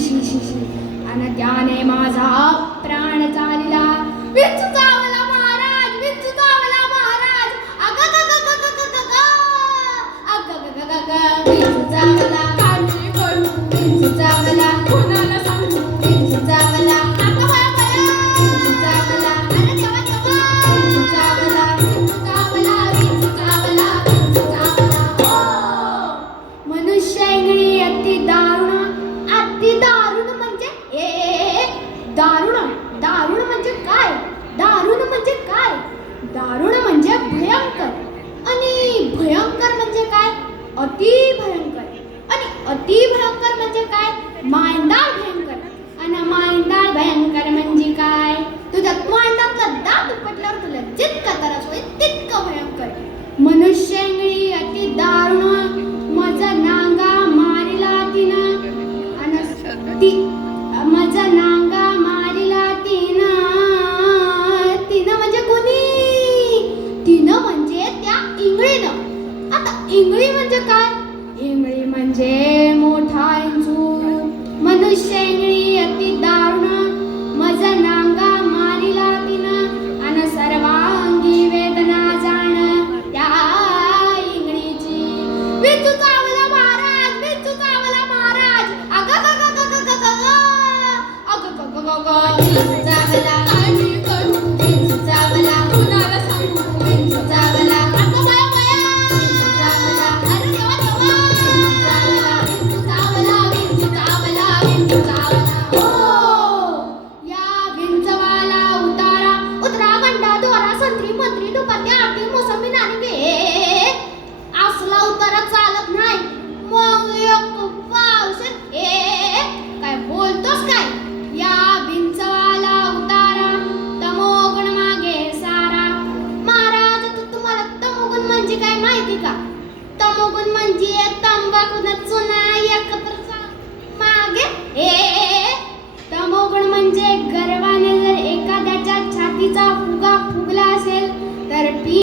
आणि त्याने माझा प्राण चालला. विंचू चावला महाराज, विंचू चावला महाराज. अग ग ग ग ग ग ग, अग ग ग ग ग, विंचू चावला. काळजी करू, विंचू चावला. कोणाला सांगू, विंचू चावला. अगं बाया बाया, विंचू चावला. अरे देवा देवा, विंचू चावला, विंचू चावला, विंचू चावला, विंचू चावला. हो, मनुष्य इंगळी अति दारुण. अति दारुण म्हणजे दारुण. दारुण म्हणजे काय? दारुण म्हणजे काय? दारुण म्हणजे भयंकर. आणि भयंकर म्हणजे काय? अति भयंकर. आणि अति भयंकर म्हणजे काय? मांडाळ भयंकर. आणि मांडाळ भयंकर म्हणजे काय? तुझ्या तोंडातला दात उपटल्यावर तुला जितका त्रास होईल तितकं भयंकर. मनुष्य इंगळी अति दारुण. माझा नांगा मारिला तिनं. आणि माझा नांगा मारिला तिनं. तिनं म्हणजे कोणी? तिनं म्हणजे त्या इंगळीनं. आता इंगळी म्हणजे काय? इंगळी म्हणजे मोठा इंचू. मनुष्य इंगळी अति दारुण. माझा नांगा मारिला तिनं. आणि सर्वांगी वेदना जाण त्या इंगळीची. विंचू चावला महाराज, विंचू चावला महाराज. अग ग ग ग ग ग ग, अग ग ग ग ग, विंचू चावला. काळजी करू, विंचू चावला. कुणाला सांगू, विंचू चावला. अगं बाया बाया, विंचू चावला. अरे देवा देवा, विंचू चावला, विंचू चावला, विंचू चावला, विंचू चावला. हो, या विंचवाला उतारा. उत्तराखंड दोरा संत्री मंत्री दुपट्टे आरती मोसंबी नाणे असला उतारा चालत नाही. मग एक पावसात काय बोलतोस काय? या विंचवाला उतारा. तमोगुण मागे सारा. महाराज तुम्हाला तमोगुण म्हणजे काय माहिती का? तमोगुण म्हणजे तंबाखू चुना एकत्र मागे तमोगुण म्हणजे गर्वाने जर एखाद्याच्या छातीचा फुगा फुगला असेल तर